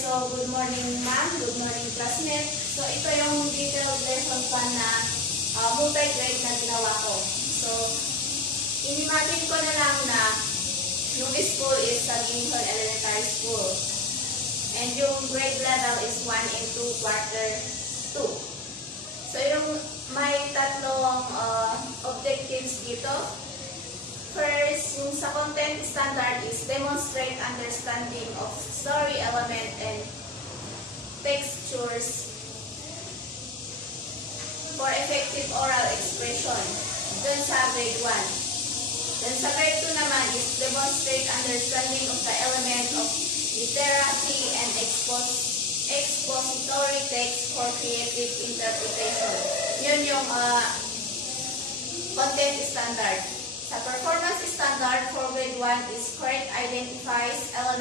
so good morning ma'am, good morning classmate. So ito yung detailed lesson plan na multi-grade na ginawa ko. So, inimagine ko na lang na yung school is sa Ginghon Elementary School. And yung grade level is 1 and 2, quarter 2. So yung may tatlong objectives dito. First, yung sa content standard is demonstrate understanding of story element and textures for effective oral expression. Dun sa grade 1. Then sa grade 2 naman is demonstrate understanding of the element of literacy and expository text for creative interpretation. Yun yung content standard. Sa performance standard for grade 1 is correct identifies elements